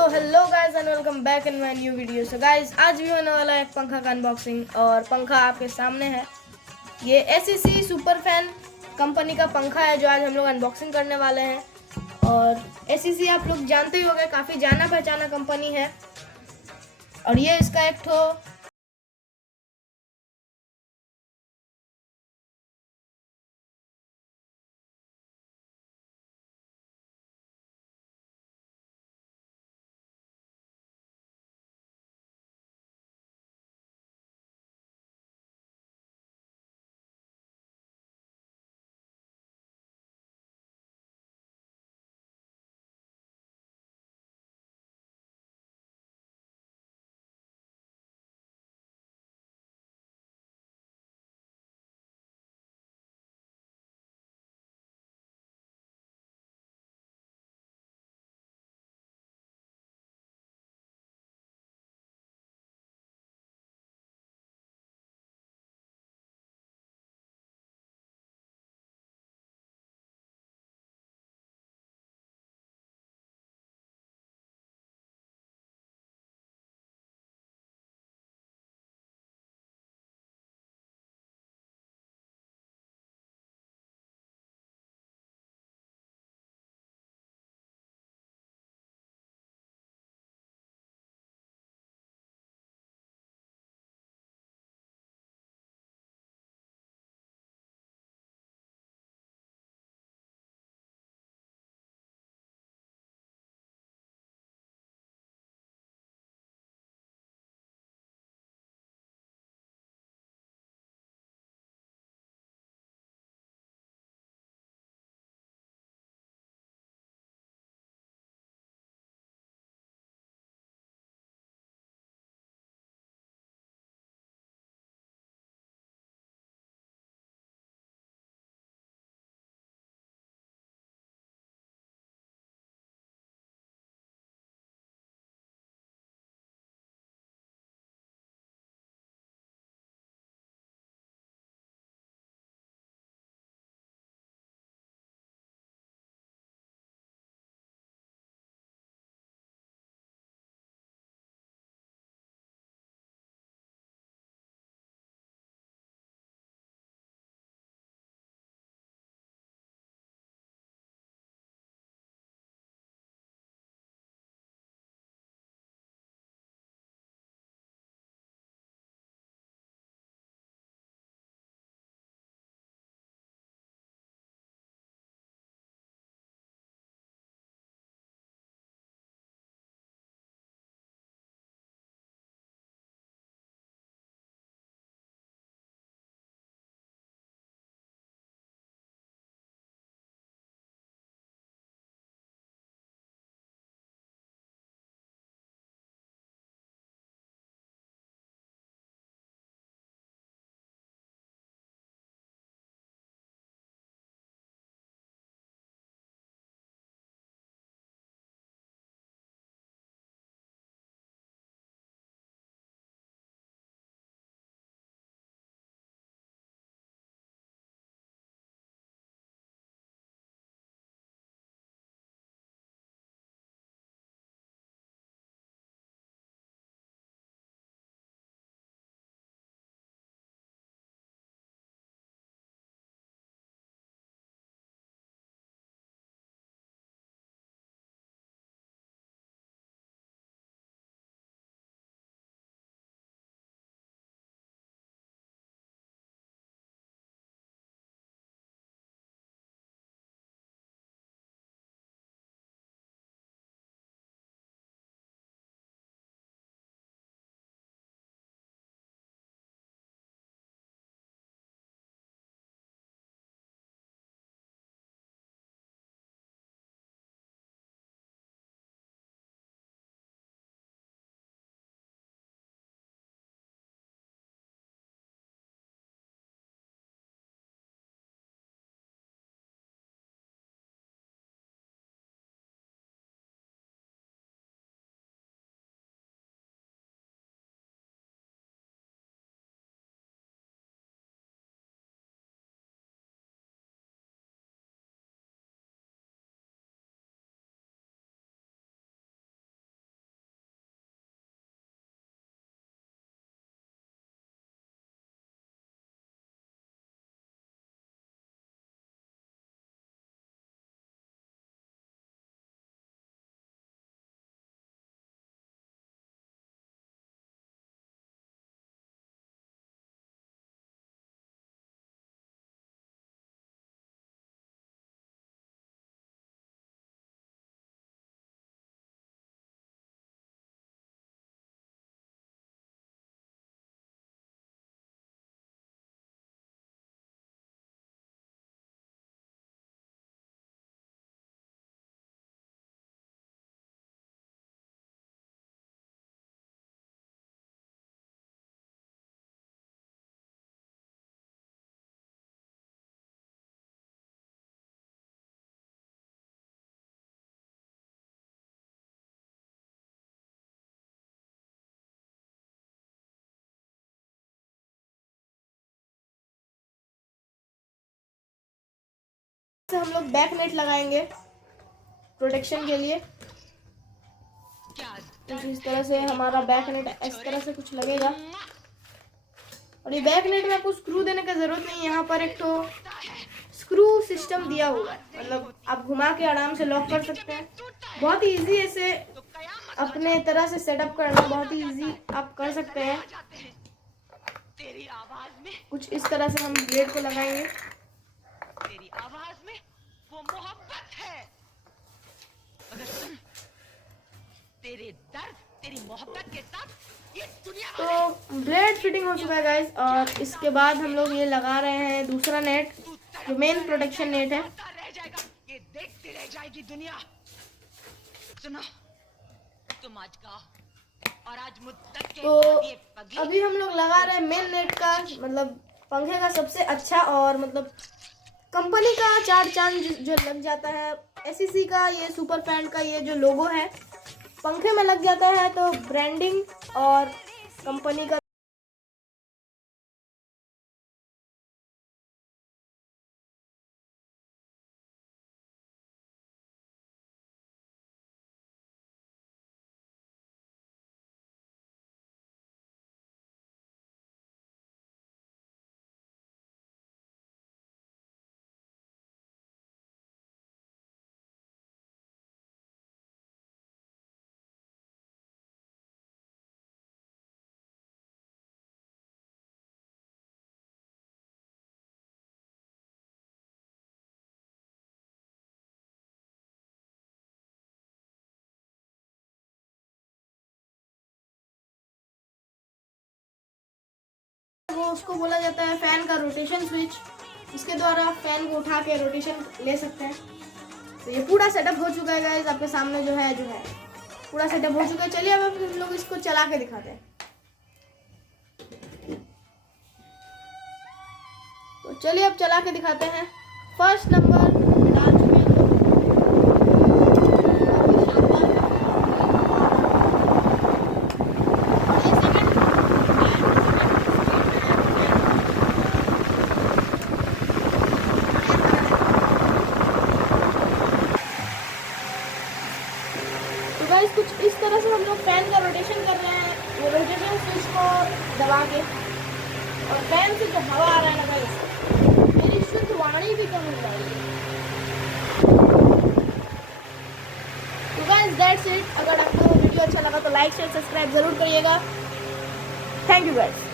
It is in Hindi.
तो hello guys and welcome back in my new video. So guys आज भी होने वाला है एक पंखा का अनबॉक्सिंग और पंखा आपके सामने है। ये एसईसी सुपर फैन कंपनी का पंखा है जो आज हम लोग अनबॉक्सिंग करने वाले हैं। और एसईसी आप लोग जानते ही होंगे, काफ़ी जाना पहचाना कंपनी है। और ये इसका एक ठो हम लोग बैक नेट लगाएंगे प्रोटेक्शन के लिए। तो इस तरह से हमारा बैक नेट इस तरह से कुछ लगेगा। और ये बैक नेट में आपको स्क्रू देने का जरूरत नहीं है, यहाँ पर एक तो स्क्रू सिस्टम दिया हुआ है, मतलब आप घुमा के आराम से लॉक कर सकते हैं। बहुत ही इजी ऐसे अपने तरह से सेटअप करना, बहुत ही इजी आप कर सकते हैं। कुछ इस तरह से हम ब्लेड को लगाएंगे। तेरी आवाज में वो मोहब्बत है, तेरे दर्द तेरी मोहब्बत के साथ ये दुनिया। तो ब्लेड फिटिंग हो चुका है गाइस, और इसके बाद हम लोग ये लगा रहे हैं दूसरा नेट जो मेन प्रोटेक्शन नेट है। रह जाएगा, ये देखती रह जाएगी दुनिया। सुनो, तुम आज गाओ और आज मुद्दत के तो बाद ये पगली। अभी हम लोग लगा रहे हैं मेन नेट का, मतलब पंखे का सबसे अच्छा और मतलब कंपनी का 4 चांद जो लग जाता है। एसईसी का ये सुपर फैन का ये जो लोगो है पंखे में लग जाता है, तो ब्रांडिंग और कंपनी का वो उसको बोला जाता है फैन का रोटेशन स्विच। इसके द्वारा आप फैन को उठा के रोटेशन ले सकते हैं। तो ये पूरा सेटअप हो चुका है गाइस, आपके सामने जो है पूरा सेटअप हो चुका है। चलिए अब हम लोग इसको चला के दिखाते हैं। तो चलिए अब चला के दिखाते हैं। फर्स्ट नंबर डाल चुके हैं लोग। तो गाइस कुछ इस तरह से हम लोग फैन का रोटेशन कर रहे हैं, ये रोटेशन स्विच को दबा के, और फैन से जो हवा आ रहा है ना गाइस, मेरी शुद्ध वाणी भी कम हो रही है। तो गाइस दैट्स इट। अगर आपको वीडियो अच्छा लगा तो लाइक शेयर सब्सक्राइब जरूर करिएगा। Thank you guys.